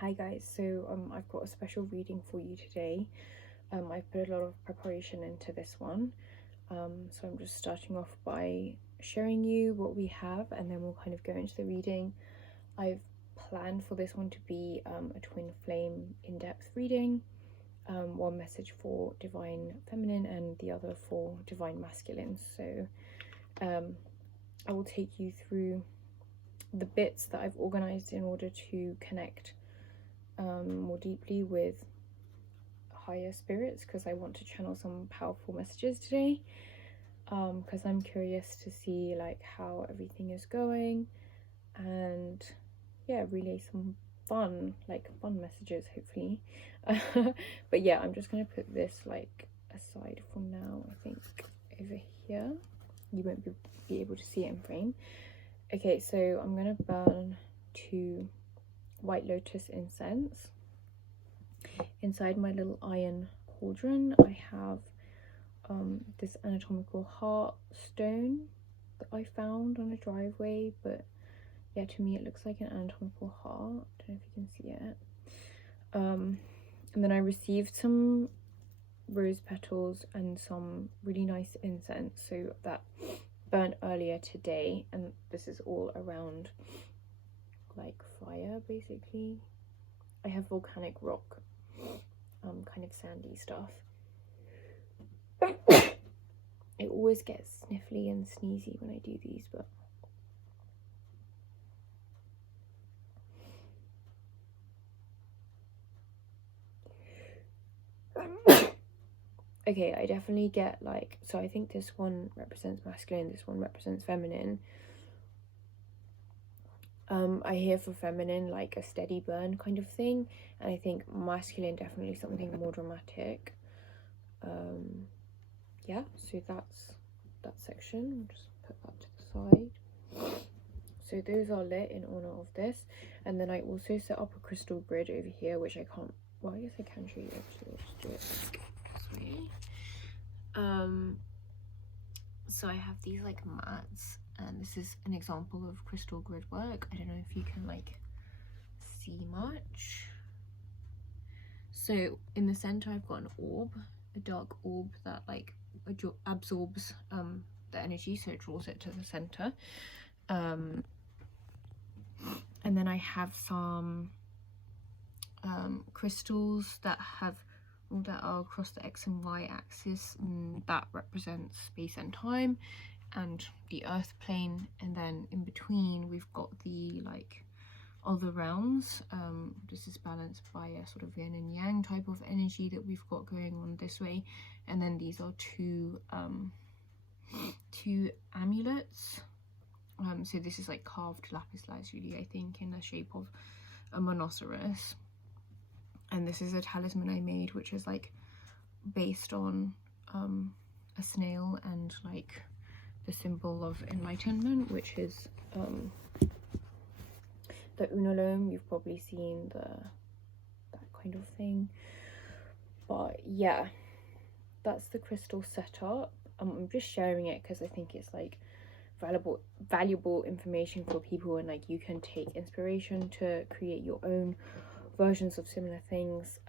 Hi guys, so I've got a special reading for you today. I've put a lot of preparation into this one, so I'm just starting off by showing you what we have, and then we'll kind of go into the reading. I've planned for this one to be a twin flame in-depth reading, one message for divine feminine and the other for divine masculine. So I will take you through the bits that I've organized in order to connect more deeply with higher spirits, because I want to channel some powerful messages today, because I'm curious to see like how everything is going, and yeah, relay some fun messages hopefully. But yeah, I'm just gonna put this like aside for now. I think over here you won't be able to see it in frame. Okay, so I'm gonna burn 2 white lotus incense. Inside my little iron cauldron I have this anatomical heart stone that I found on a driveway, but yeah, to me it looks like an anatomical heart. I don't know if you can see it. And then I received some rose petals and some really nice incense, so that burnt earlier today, and this is all around like fire basically. I have volcanic rock, kind of sandy stuff. It always gets sniffly and sneezy when I do these, but okay, I definitely get like, so I think this one represents masculine, this one represents feminine. I hear for feminine like a steady burn kind of thing, and I think masculine definitely something more dramatic. Yeah, so that's that section. I'll just put that to the side. So those are lit in honor of this, and then I also set up a crystal grid over here, which I can't, well, I guess I can show you actually. I'll just do it this way. So I have these like mats, and this is an example of crystal grid work. I don't know if you can like see much. So in the center I've got an orb, a dark orb that like absorbs the energy, so it draws it to the center. And then I have some crystals that are across the X and Y axis, and that represents space and time and the earth plane. And then in between we've got the like other realms. This is balanced by a sort of yin and yang type of energy that we've got going on this way. And then these are two amulets. So this is like carved lapis lazuli, I think, in the shape of a monoceros. And this is a talisman I made, which is like based on a snail and like the symbol of enlightenment, which is the unalome. You've probably seen that kind of thing. But yeah, that's the crystal setup. I'm just sharing it because I think it's like valuable information for people, and like you can take inspiration to create your own versions of similar things.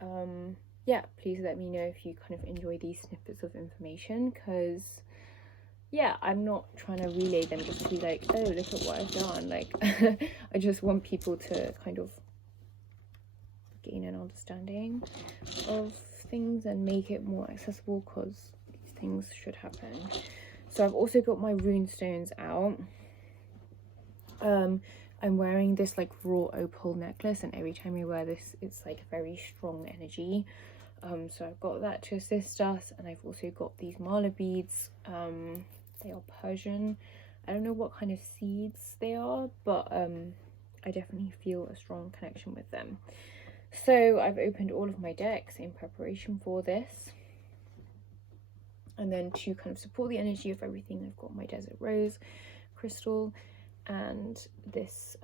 Yeah, please let me know if you kind of enjoy these snippets of information, because yeah, I'm not trying to relay them just to be like, oh, look at what I've done. Like I just want people to kind of gain an understanding of things and make it more accessible, because these things should happen. So I've also got my rune stones out. I'm wearing this like raw opal necklace, and every time we wear this it's like very strong energy. So I've got that to assist us, and I've also got these mala beads. They are Persian. I don't know what kind of seeds they are, but I definitely feel a strong connection with them. So I've opened all of my decks in preparation for this, and then to kind of support the energy of everything, I've got my desert rose crystal and this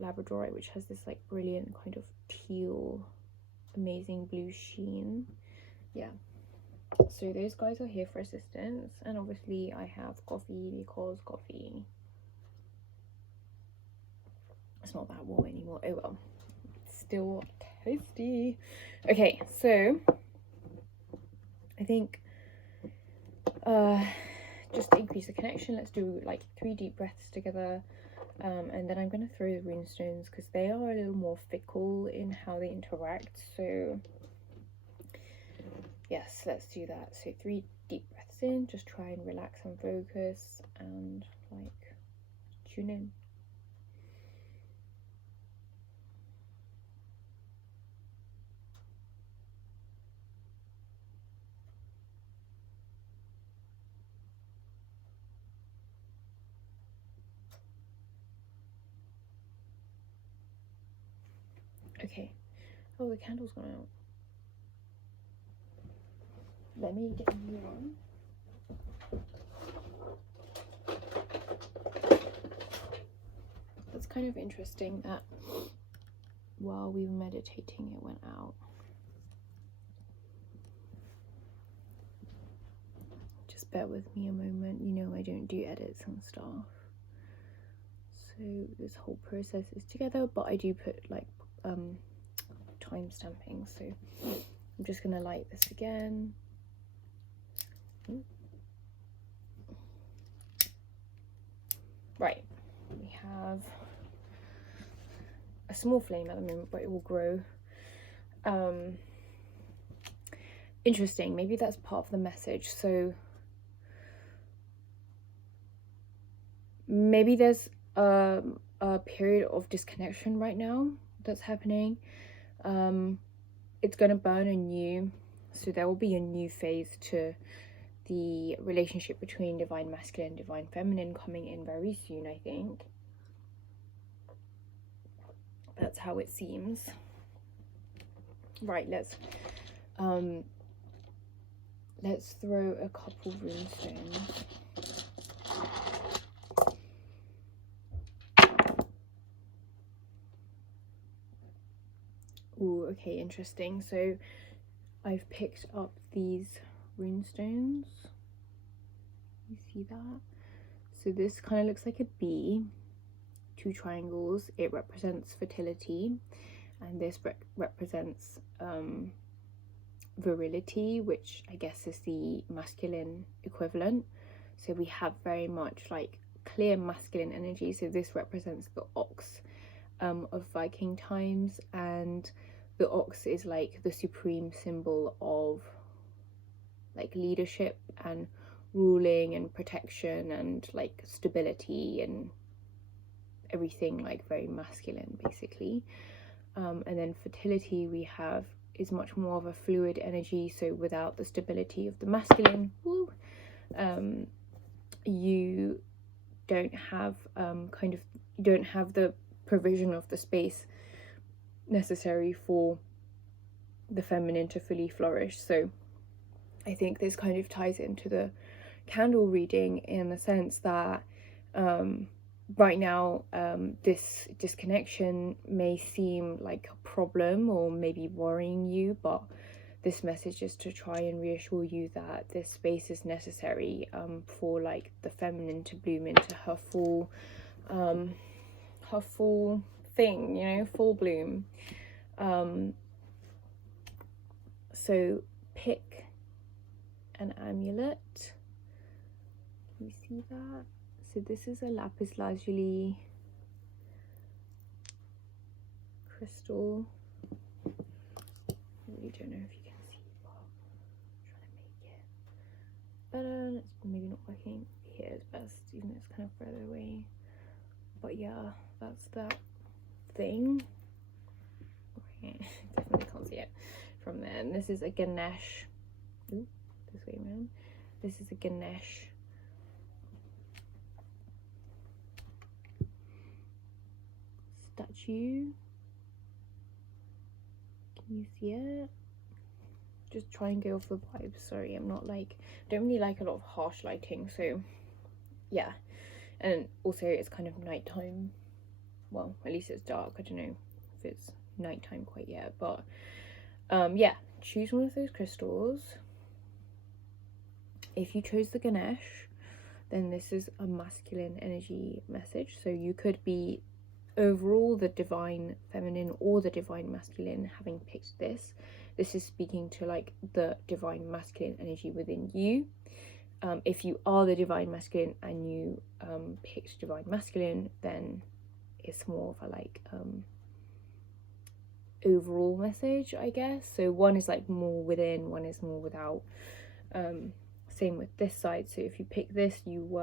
labradorite, which has this like brilliant kind of teal amazing blue sheen. Yeah, so those guys are here for assistance, and obviously I have coffee, because coffee, it's not that warm anymore. Oh well, it's still Amethyst. Okay, so I think just to increase the connection, let's do like 3 deep breaths together, and then I'm going to throw the runestones because they are a little more fickle in how they interact. So yes, let's do that. So 3 deep breaths in, just try and relax and focus and like tune in. Okay. Oh, the candle's gone out. Let me get a new one. That's kind of interesting that while we were meditating it went out. Just bear with me a moment. You know I don't do edits and stuff. So this whole process is together, but I do put like time stamping. So I'm just gonna light this again. Right, we have a small flame at the moment, but it will grow. Interesting, maybe that's part of the message. So maybe there's a period of disconnection right now that's happening. It's gonna burn anew, so there will be a new phase to the relationship between divine masculine and divine feminine coming in very soon, I think. That's how it seems. Right, let's throw a couple runestones. Ooh, okay, interesting. So I've picked up these runestones. You see that? So this kind of looks like a bee, 2 triangles. It represents fertility, and this represents virility, which I guess is the masculine equivalent. So we have very much like clear masculine energy. So this represents the ox of Viking times, and the ox is like the supreme symbol of like leadership and ruling and protection and like stability and everything, like very masculine basically. And then fertility we have is much more of a fluid energy, so without the stability of the masculine, you don't have you don't have the provision of the space necessary for the feminine to fully flourish. So I think this kind of ties into the candle reading in the sense that right now this disconnection may seem like a problem or maybe worrying you, but this message is to try and reassure you that this space is necessary for like the feminine to bloom into her full thing, you know, full bloom. So pick an amulet. Can you see that? So this is a lapis lazuli crystal. I really don't know if you can see, but I'm trying to make it better. It's maybe not working. Here is best, even though it's kind of further away. But yeah, that's that thing. Okay, definitely can't see it from there. And this is a Ganesh. Ooh, this way around. This is a Ganesh statue. Can you see it? Just try and go off the vibe. Sorry, I'm not like, I don't really like a lot of harsh lighting, so yeah. And also it's kind of nighttime. Well, at least it's dark. I don't know if it's nighttime quite yet, but yeah, choose one of those crystals. If you chose the Ganesh, then this is a masculine energy message. So you could be overall the divine feminine or the divine masculine having picked this. This is speaking to like the divine masculine energy within you. If you are the divine masculine and you picked divine masculine, then it's more of a like overall message, I guess. So one is like more within, one is more without. Same with this side. So if you pick this, you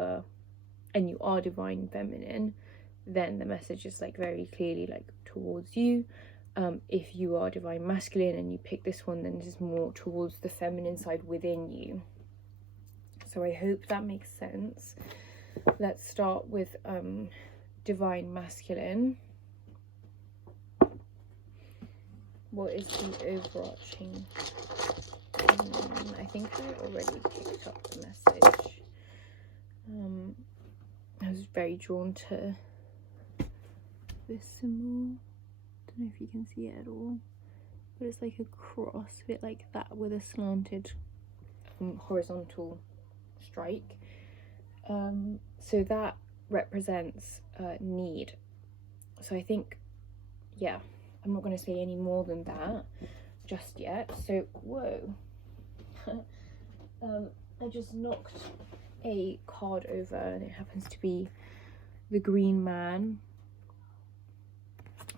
are divine feminine, then the message is like very clearly like towards you. If you are divine masculine and you pick this one, then this is more towards the feminine side within you. So I hope that makes sense. Let's start with divine masculine. What is the overarching? I think I already picked up the message. I was very drawn to this symbol. Don't know if you can see it at all, but it's like a cross, a bit like that with a slanted horizontal strike. So that represents need. So I think, yeah, I'm not going to say any more than that just yet. So whoa. I just knocked a card over and it happens to be the Green Man.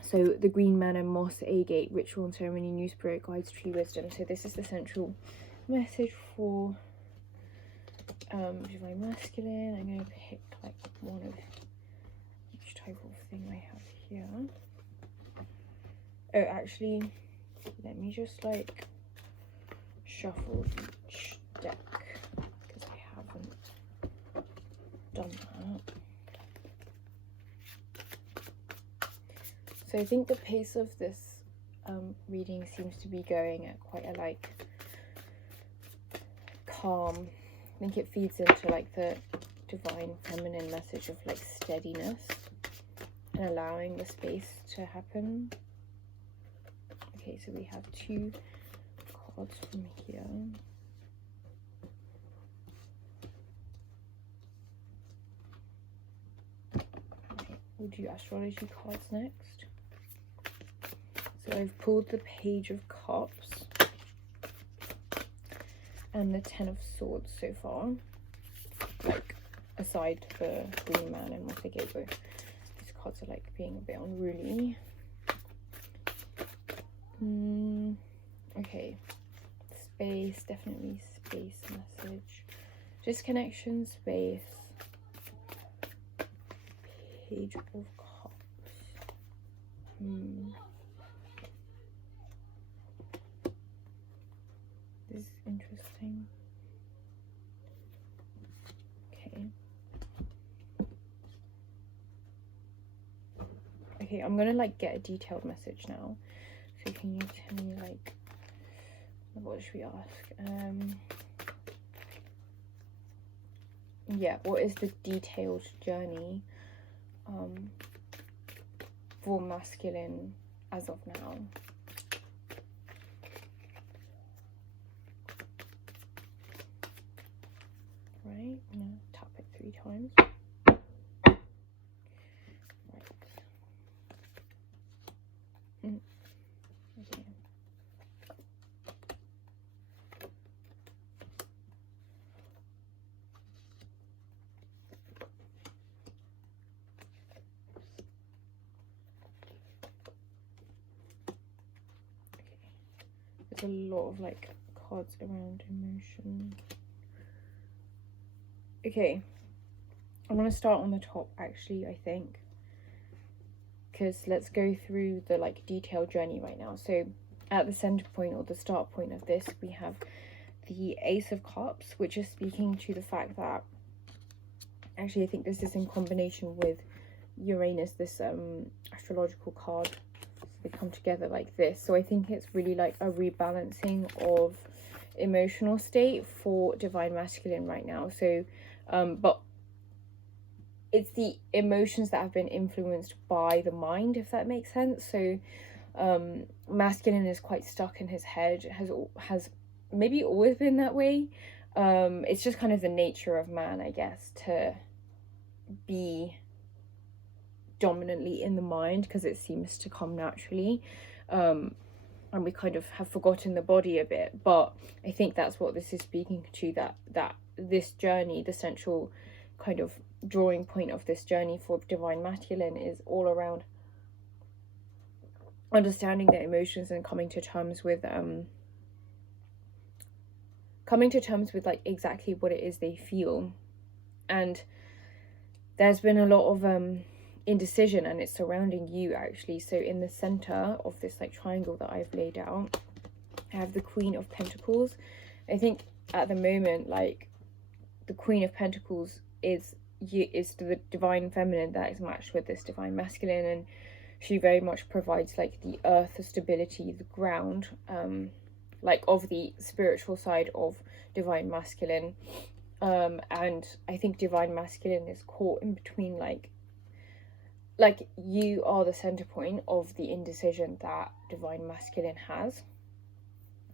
So the Green Man and Moss Agate, Ritual and Ceremony, New Spirit Guides, Tree Wisdom. So this is the central message for divine masculine. I'm going to pick like one of each type of thing I have here. Oh, actually, let me just like shuffle each deck because I haven't done that. So I think the pace of this reading seems to be going at quite a like calm. I think it feeds into like the divine feminine message of like steadiness and allowing the space to happen. Okay, so we have 2 cards from here. Okay, we'll do astrology cards next. So I've pulled the Page of Cups and the 10 of Swords so far, like aside the Green Man and what they gave, but these cards are like being a bit unruly. Okay, space, definitely space message, disconnection, space, Page of Cups. This is interesting. Okay, I'm gonna like get a detailed message now. So can you tell me like, what should we ask? Yeah, what is the detailed journey for masculine as of now? Right, I'm gonna tap it 3 times. A lot of like cards around emotion. Okay, I'm gonna start on the top actually, I think, because let's go through the like detailed journey right now. So at the center point or the start point of this, we have the Ace of Cups, which is speaking to the fact that actually I think this is in combination with Uranus, this astrological card. They come together like this. So I think it's really like a rebalancing of emotional state for divine masculine right now. So but it's the emotions that have been influenced by the mind, if that makes sense. So masculine is quite stuck in his head, has maybe always been that way. It's just kind of the nature of man, I guess, to be dominantly in the mind because it seems to come naturally, and we kind of have forgotten the body a bit. But I think that's what this is speaking to, that this journey, the central kind of drawing point of this journey for divine masculine is all around understanding their emotions and coming to terms with like exactly what it is they feel. And there's been a lot of indecision, and it's surrounding you actually. So in the center of this like triangle that I've laid out, I have the Queen of Pentacles. I think at the moment, like, the Queen of Pentacles is the divine feminine that is matched with this divine masculine, and she very much provides like the earth, the stability, the ground, like of the spiritual side of divine masculine. And I think divine masculine is caught in between, like you are the center point of the indecision that divine masculine has,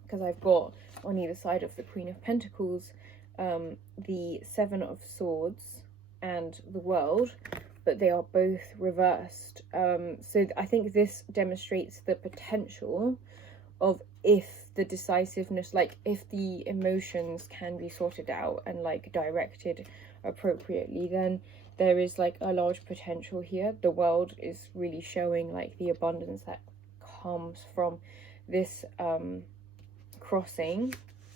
because I've got on either side of the Queen of Pentacles the Seven of Swords and the World, but they are both reversed. So I think this demonstrates the potential of, if the decisiveness, like if the emotions can be sorted out and like directed appropriately, then there is like a large potential here. The World is really showing like the abundance that comes from this crossing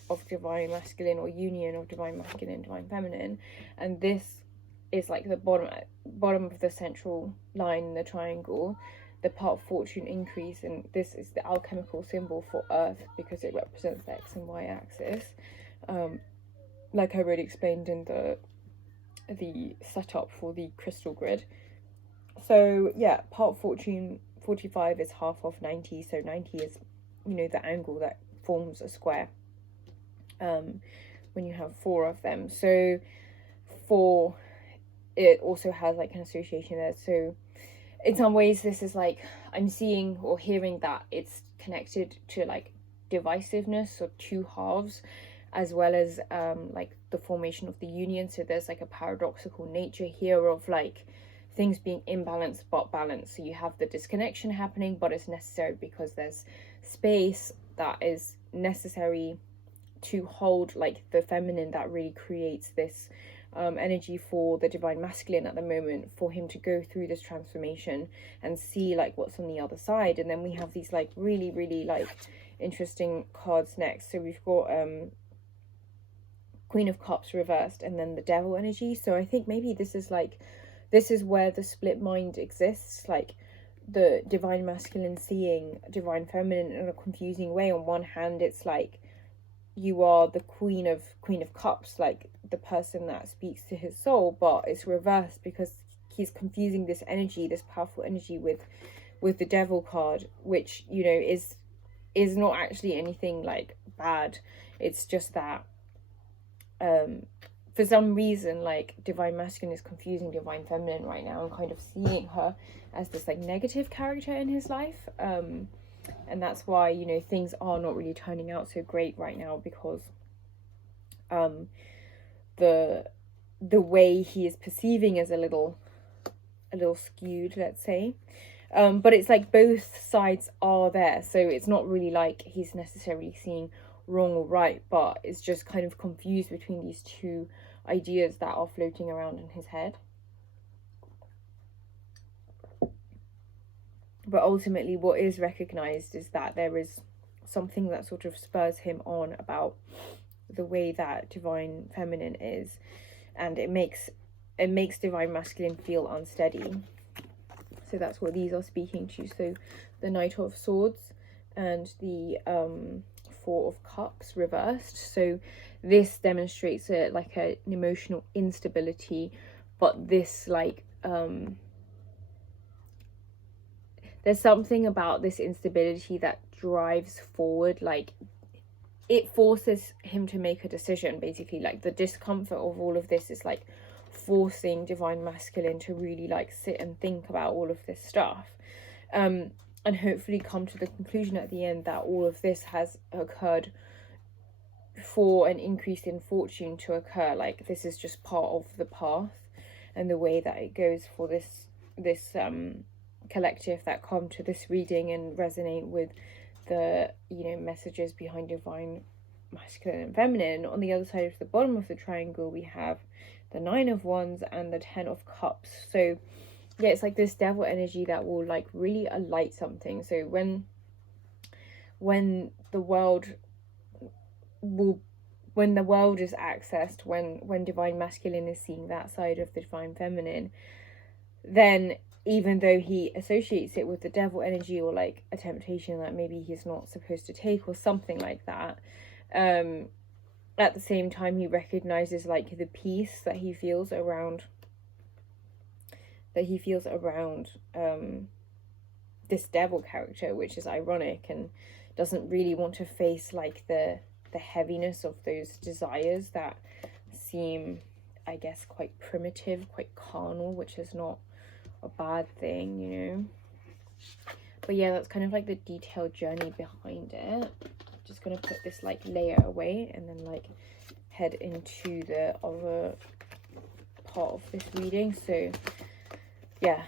of divine masculine, or union of divine masculine and divine feminine. And this is like the bottom of the central line in the triangle, the part of fortune increase, and this is the alchemical symbol for earth because it represents the X and Y axis, like I already explained in the setup for the crystal grid. So yeah, part of fortune 45 is half of 90, so 90 is, you know, the angle that forms a square when you have 4 of them. So 4, it also has like an association there. So in some ways this is like, I'm seeing or hearing that it's connected to like divisiveness, or two halves, as well as like the formation of the union. So there's like a paradoxical nature here of like things being imbalanced but balanced. So you have the disconnection happening, but it's necessary because there's space that is necessary to hold like the feminine that really creates this energy for the divine masculine at the moment, for him to go through this transformation and see like what's on the other side. And then we have these like really like interesting cards next. So we've got Queen of Cups reversed, and then the Devil energy. So I think maybe this is where the split mind exists, like the divine masculine seeing divine feminine in a confusing way. On one hand, it's like you are the Queen of Cups, like the person that speaks to his soul, but it's reversed because he's confusing this energy, this powerful energy, with the Devil card, which, you know, is not actually anything like bad. It's just that for some reason, like divine masculine is confusing divine feminine right now and kind of seeing her as this like negative character in his life. And that's why, you know, things are not really turning out so great right now, because the way he is perceiving is a little skewed, let's say. But it's like both sides are there, so it's not really like he's necessarily seeing wrong or right, but it's just kind of confused between these two ideas that are floating around in his head. But ultimately what is recognized is that there is something that sort of spurs him on about the way that divine feminine is, and it makes divine masculine feel unsteady. So that's what these are speaking to. So the Knight of Swords and the Four of Cups reversed. So this demonstrates like an emotional instability, but this like there's something about this instability that drives forward, like it forces him to make a decision, basically. Like the discomfort of all of this is like forcing divine masculine to really like sit and think about all of this stuff, and hopefully come to the conclusion at the end that all of this has occurred for an increase in fortune to occur. Like this is just part of the path and the way that it goes for this collective that come to this reading and resonate with the, you know, messages behind divine masculine and feminine. On the other side of the bottom of the triangle, we have the 9 of Wands and the 10 of Cups. So yeah, it's like this devil energy that will like really alight something. So when the world is accessed, when divine masculine is seeing that side of the divine feminine, then even though he associates it with the devil energy or like a temptation that maybe he's not supposed to take or something like that, at the same time he recognizes like the peace that he feels around this devil character, which is ironic, and doesn't really want to face like the heaviness of those desires that seem, I guess, quite primitive, quite carnal, which is not a bad thing, you know. But yeah, that's kind of like the detailed journey behind it. Just gonna put this like layer away and then like head into the other part of this reading. So yeah,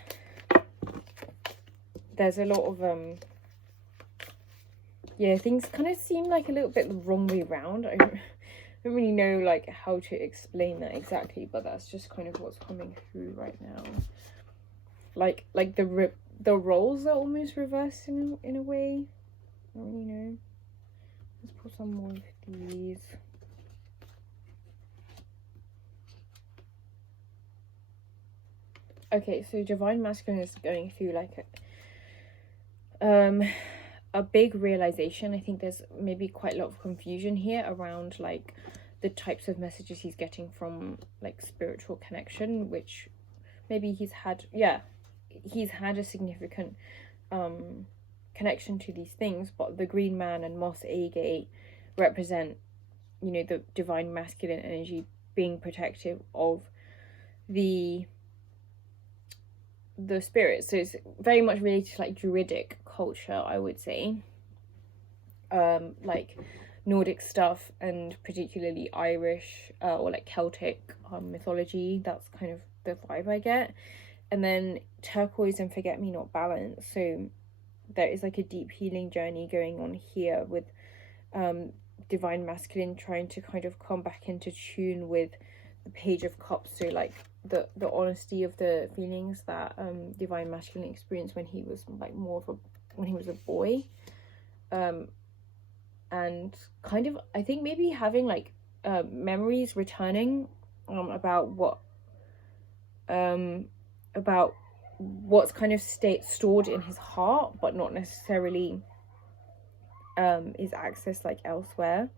there's a lot of yeah, things kind of seem like a little bit the wrong way round. I don't really know like how to explain that exactly, but that's just kind of what's coming through right now. Like the roles are almost reversed in a way. I don't really know. Let's put some more of these. Okay, so divine masculine is going through like a big realization. I think there's maybe quite a lot of confusion here around like the types of messages he's getting from like spiritual connection, which maybe he's had a significant connection to these things, but the Green Man and Moss Agate represent, you know, the divine masculine energy being protective of the spirit. So it's very much related to like druidic culture, I would say, like Nordic stuff, and particularly Irish or like Celtic mythology. That's kind of the vibe I get. And then turquoise and forget-me-not balance. So there is like a deep healing journey going on here with divine masculine trying to kind of come back into tune with the Page of Cups. So like the honesty of the feelings that divine masculine experienced when he was like when he was a boy, and kind of, I think maybe having like memories returning about what's kind of stored in his heart, but not necessarily is accessed like elsewhere.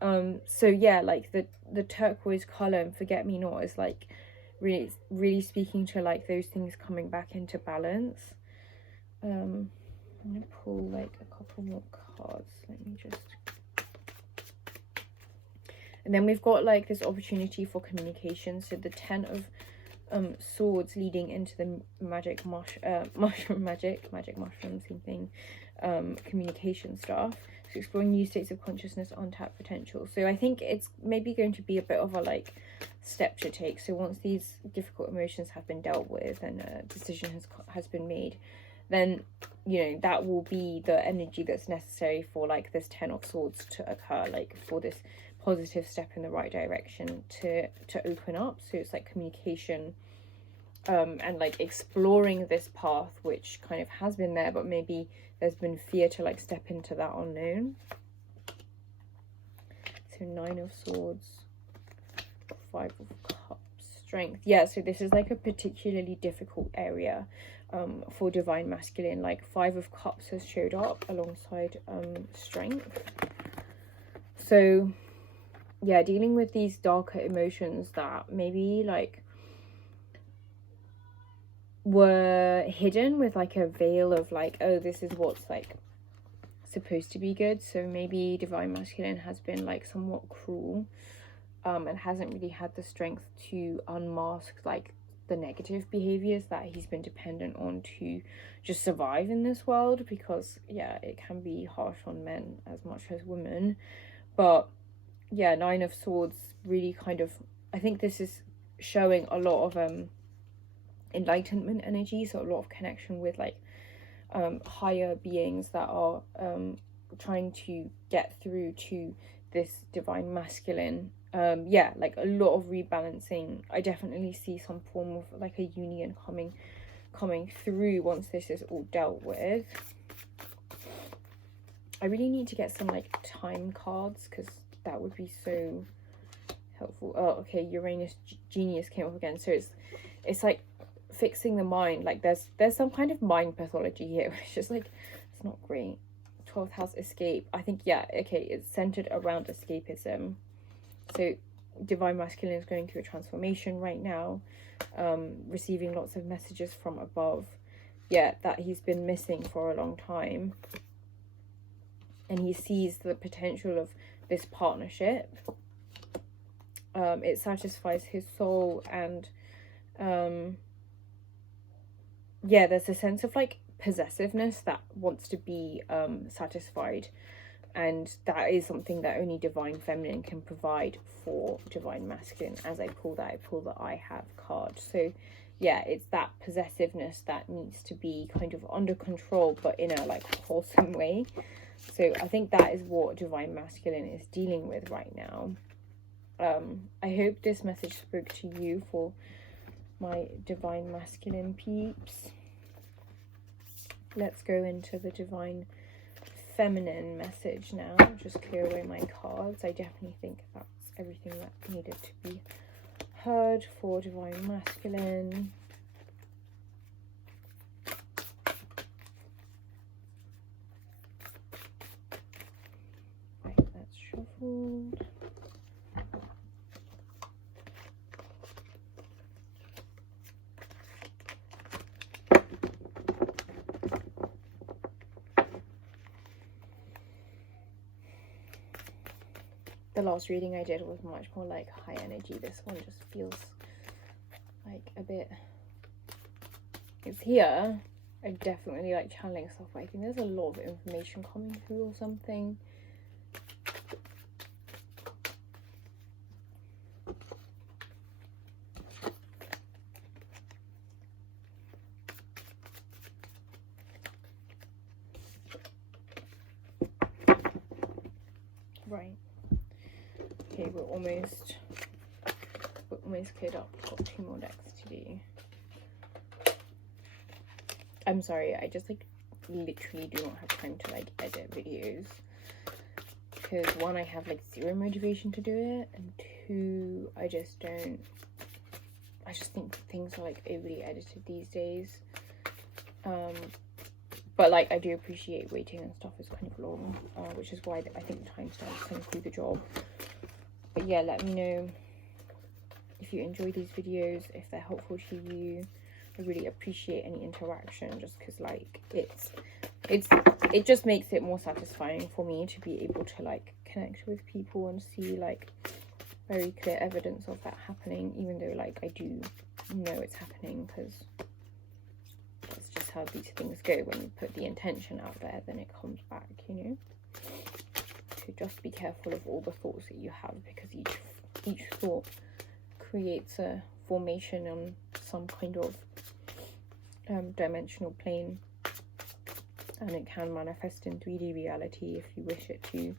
So yeah, like the turquoise color and forget-me-not is like really speaking to like those things coming back into balance. I'm gonna pull like a couple more cards. Let me just. And then we've got like this opportunity for communication. So the 10 of swords leading into the magic mushroom, same thing, communication stuff. So exploring new states of consciousness, untapped potential. So I think it's maybe going to be a bit of a like step to take. So once these difficult emotions have been dealt with and a decision has been made, then, you know, that will be the energy that's necessary for like this 10 of swords to occur, like for this positive step in the right direction to open up. So it's like communication and like exploring this path which kind of has been there, but maybe there's been fear to like step into that unknown. So 9 of swords, 5 of cups, strength. Yeah, so this is like a particularly difficult area for divine masculine. Like 5 of cups has showed up alongside strength. So yeah, dealing with these darker emotions that maybe like were hidden with like a veil of like, oh, this is what's like supposed to be good. So maybe divine masculine has been like somewhat cruel and hasn't really had the strength to unmask like the negative behaviors that he's been dependent on to just survive in this world, because yeah, it can be harsh on men as much as women. But yeah, 9 of swords really kind of, I think this is showing a lot of enlightenment energy, so a lot of connection with like higher beings that are trying to get through to this divine masculine. Yeah, like a lot of rebalancing. I definitely see some form of like a union coming through once this is all dealt with. I really need to get some like time cards, because that would be so helpful. Oh, okay, Uranus Genius came up again. So it's like fixing the mind. Like there's some kind of mind pathology here, which is like, it's not great. 12th house escape. I think, yeah, okay, it's centered around escapism. So divine masculine is going through a transformation right now, receiving lots of messages from above, yeah, that he's been missing for a long time, and he sees the potential of this partnership. It satisfies his soul, and yeah, there's a sense of like possessiveness that wants to be satisfied, and that is something that only divine feminine can provide for divine masculine. As I pull the I have card. So yeah, it's that possessiveness that needs to be kind of under control, but in a like wholesome way. So I think that is what divine masculine is dealing with right now. I hope this message spoke to you for my divine masculine peeps. Let's go into the divine feminine message now. Just clear away my cards. I definitely think that's everything that needed to be heard for divine masculine. Right, that's shuffled. The last reading I did was much more like high energy. This one just feels like a bit, it's here. I definitely like channeling stuff, but I think there's a lot of information coming through or something. Right. Okay, we're almost cleared up. Got 2 more decks to do. I'm sorry, I just like literally do not have time to like edit videos, because 1, I have like 0 motivation to do it, and 2, I just think things are like overly edited these days. But like I do appreciate waiting and stuff is kind of long, which is why I think timestamps kind of do the job. But yeah, let me know if you enjoy these videos, if they're helpful to you. I really appreciate any interaction, just because like it just makes it more satisfying for me to be able to like connect with people and see like very clear evidence of that happening, even though like I do know it's happening, because that's just how these things go. When you put the intention out there, then it comes back, you know. So just be careful of all the thoughts that you have, because each thought creates a formation on some kind of dimensional plane, and it can manifest in 3D reality if you wish it to,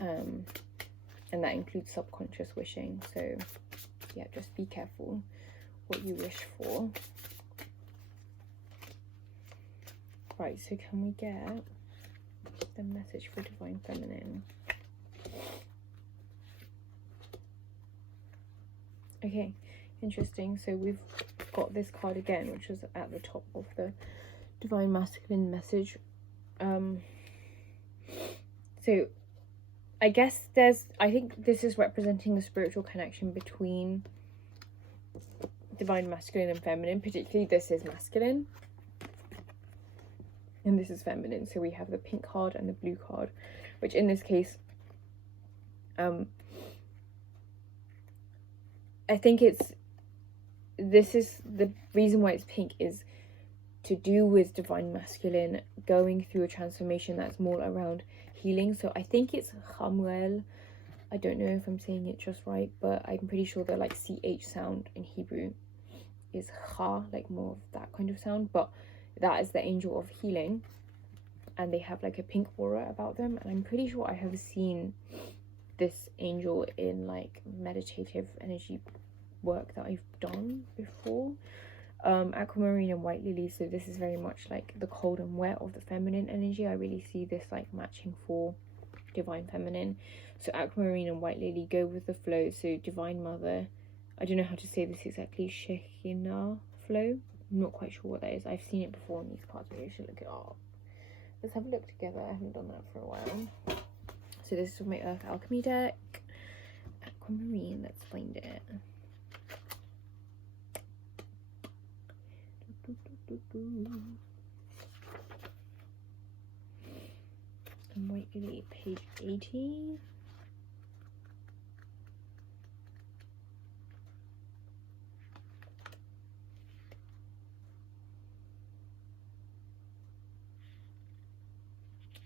and that includes subconscious wishing. So yeah, just be careful what you wish for. Right, so can we get the message for divine feminine? Okay, interesting. So we've got this card again, which was at the top of the divine masculine message. So I guess I think this is representing the spiritual connection between divine masculine and feminine. Particularly this is masculine and this is feminine. So we have the pink card and the blue card, which in this case, I think this is the reason why it's pink, is to do with divine masculine going through a transformation that's more around healing. So I think it's Samuel. I don't know if I'm saying it just right, but I'm pretty sure they're like CH sound in Hebrew. is Kha, like more of that kind of sound, but that is the angel of healing, and they have like a pink aura about them, and I'm pretty sure I have seen this angel in like meditative energy work that I've done before. Aquamarine and white lily, so this is very much like the cold and wet of the feminine energy. I really see this like matching for divine feminine. So aquamarine and white lily go with the flow. So divine mother, I don't know how to say this exactly, Shekinah flow, I'm not quite sure what that is. I've seen it before in these cards, but I should look it up. Let's have a look together. I haven't done that for a while. So this is my earth alchemy deck. Aquamarine, let's find it. And white lily, page 80.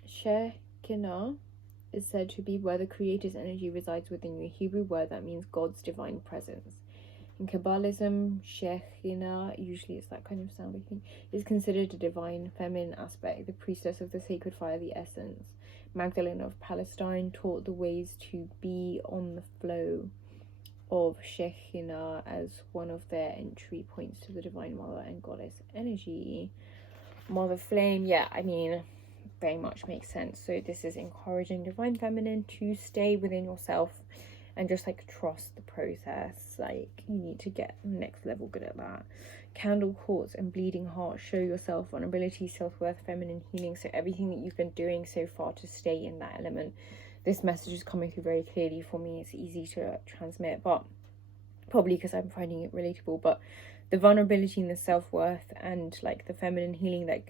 Shekinah is said to be where the creator's energy resides within you. A Hebrew word that means God's divine presence. In Kabbalism, Shekinah, usually it's that kind of sound, I think, is considered a divine feminine aspect, the priestess of the sacred fire, the essence. Magdalene of Palestine taught the ways to be on the flow of Shekinah as one of their entry points to the divine mother and goddess energy. Mother flame, yeah, I mean, very much makes sense. So this is encouraging divine feminine to stay within yourself and just like trust the process. Like you need to get next level good at that. Candle quartz and bleeding heart show yourself vulnerability, self-worth, feminine healing. So everything that you've been doing so far to stay in that element, this message is coming through very clearly for me. It's easy to transmit, but probably because I'm finding it relatable. But the vulnerability and the self-worth and like the feminine healing that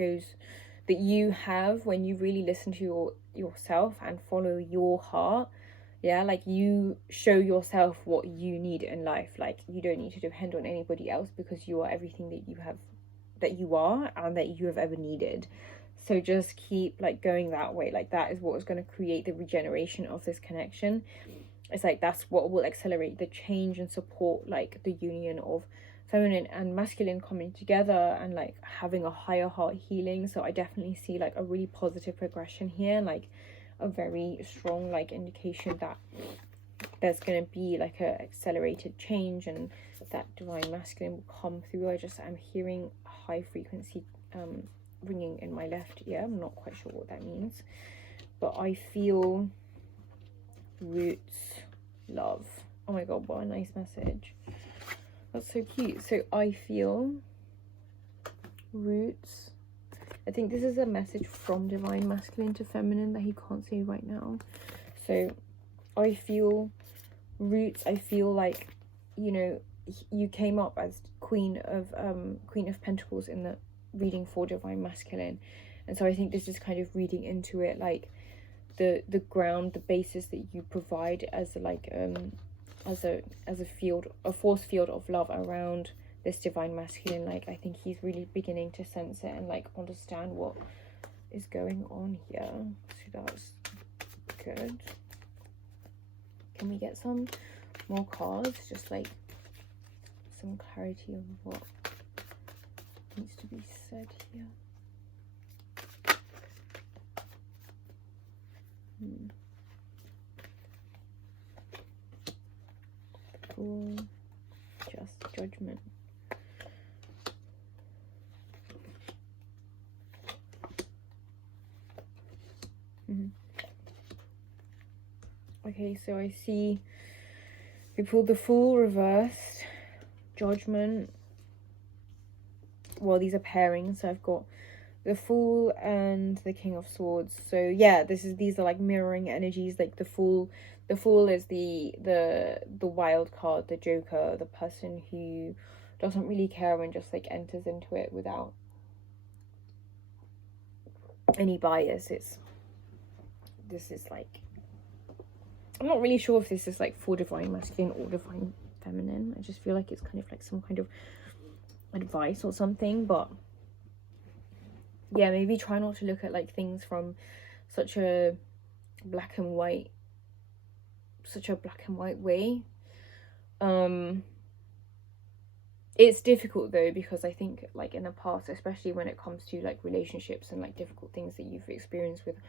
you have when you really listen to yourself and follow your heart. Yeah, like you show yourself what you need in life. Like you don't need to depend on anybody else because you are everything that you are and that you have ever needed. So just keep like going that way. Like that is what is going to create the regeneration of this connection. It's like that's what will accelerate the change and support like the union of feminine and masculine coming together and like having a higher heart healing. So I definitely see like a really positive progression here, like a very strong like indication that there's going to be like a accelerated change and that divine masculine will come through. I'm hearing high frequency ringing in my left ear. I'm not quite sure what that means, but I feel roots, love. Oh my god, what a nice message. That's so cute. So I feel roots. I think this is a message from divine masculine to feminine that he can't say right now. So I feel roots. I feel like, you know, you came up as Queen of Pentacles in the reading for divine masculine, and so I think this is kind of reading into it like the ground, the basis that you provide as like as a field, a force field of love around this divine masculine. Like I think he's really beginning to sense it and like understand what is going on here. So that's good. Can we get some more cards, just like some clarity on what needs to be said here? Cool. Just judgment. Okay, so I see we pulled the Fool reversed, Judgment. Well, these are pairings, so I've got the Fool and the King of Swords. So yeah, these are like mirroring energies. Like the Fool is the wild card, the Joker, the person who doesn't really care and just like enters into it without any bias. This is like, I'm not really sure if this is like for divine masculine or divine feminine. I just feel like it's kind of like some kind of advice or something. But yeah, maybe try not to look at like things from such a black and white way. it's difficult though, because I think like in the past, especially when it comes to like relationships and like difficult things that you've experienced with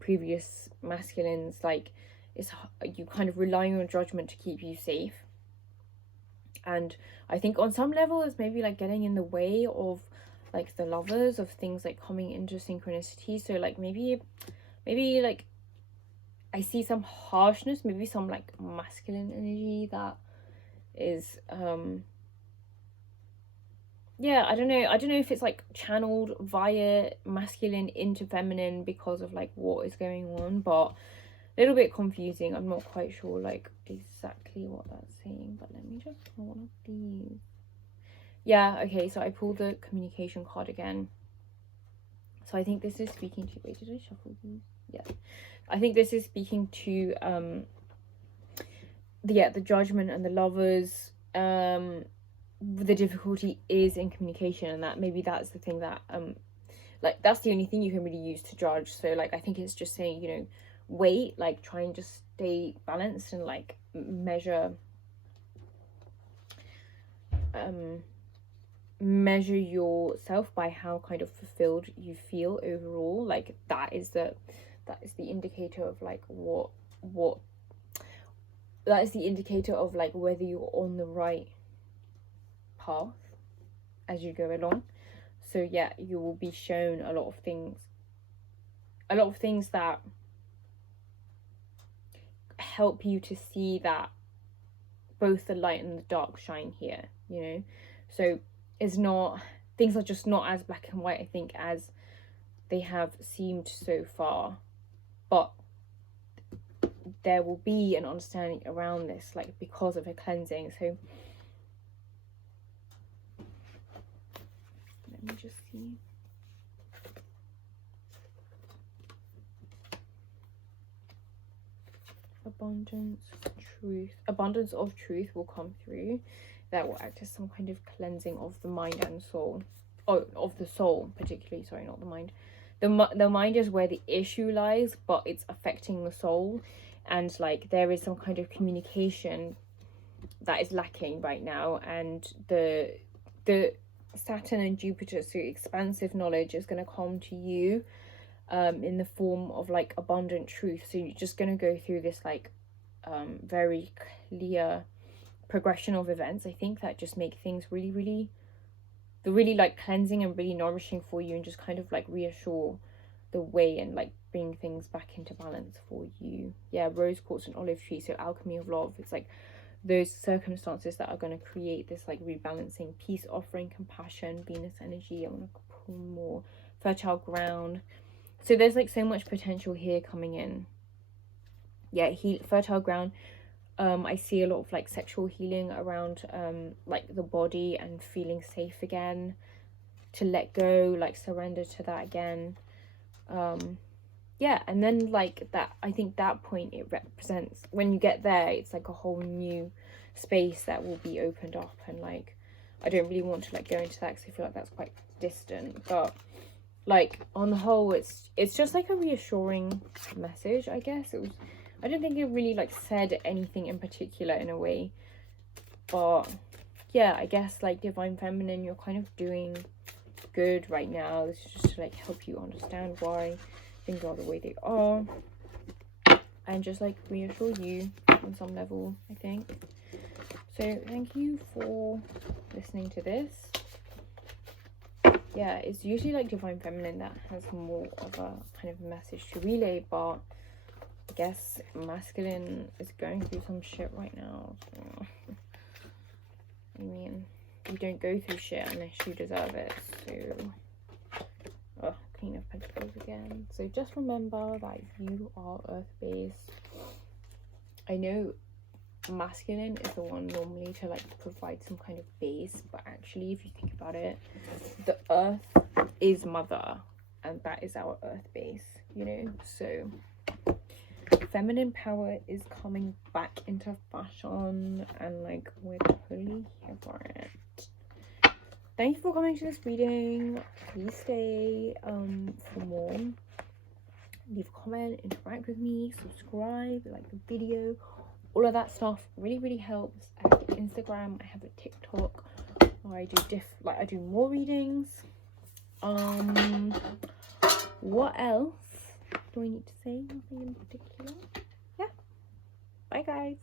previous masculines, like it's, you kind of relying on judgment to keep you safe. And I think on some level it's maybe like getting in the way of like the lovers, of things like coming into synchronicity. So like maybe like I see some harshness, maybe some like masculine energy that is yeah, I don't know if it's like channeled via masculine into feminine because of like what is going on, but a little bit confusing. I'm not quite sure like exactly what that's saying, but let me just pull one of these. Yeah, okay, so I pulled the communication card again. So I think this is speaking to, wait, did I shuffle these? Yeah, I think this is speaking to the judgment and the lovers. The difficulty is in communication, and that maybe that's the thing that like that's the only thing you can really use to judge. So like I think it's just saying, you know, wait, like try and just stay balanced and like measure yourself by how kind of fulfilled you feel overall. Like that is the indicator of like what that is the indicator of like whether you're on the right path as you go along. So yeah, you will be shown a lot of things that help you to see that both the light and the dark shine here, you know. So it's not, things are just not as black and white, I think, as they have seemed so far, but there will be an understanding around this, like because of a cleansing. So let me just see. Abundance of truth will come through. That will act as some kind of cleansing of the mind and soul. Oh, of the soul particularly, sorry, not the mind. The mind is where the issue lies, but it's affecting the soul, and like there is some kind of communication that is lacking right now. And the Saturn and Jupiter, so expansive knowledge, is going to come to you in the form of like abundant truth. So you're just going to go through this like very clear progression of events, I think, that just make things really like cleansing and really nourishing for you, and just kind of like reassure the way and like bring things back into balance for you. Yeah, rose quartz and olive tree, so alchemy of love. It's like those circumstances that are going to create this like rebalancing, peace offering, compassion, Venus energy. I want to pull more. Fertile ground. So there's like so much potential here coming in. Yeah, fertile ground. I see a lot of like sexual healing around like the body and feeling safe again, to let go, like surrender to that again. Yeah, and then like that, I think that point, it represents, when you get there, it's like a whole new space that will be opened up. And like I don't really want to like go into that because I feel like that's quite distant, but like on the whole, it's just like a reassuring message, I guess. I don't think it really like said anything in particular in a way, but yeah, I guess like divine feminine, you're kind of doing good right now. This is just to like help you understand why things are the way they are, and just like reassure you on some level, I think. So thank you for listening to this. Yeah, it's usually like divine feminine that has more of a kind of message to relay, but I guess masculine is going through some shit right now. So I mean, you don't go through shit unless you deserve it. So Queen of Pentacles again. So just remember that you are earth-based. I know masculine is the one normally to like provide some kind of base, but actually if you think about it, the earth is mother, and that is our earth base, you know. So feminine power is coming back into fashion, and like we're totally here for it. Thank you for coming to this reading. Please stay for more. Leave a comment, interact with me, subscribe, like the video. All of that stuff really helps. I have an Instagram, I have a TikTok, or I do I do more readings. What else do I need to say? Nothing in particular. Yeah. Bye guys.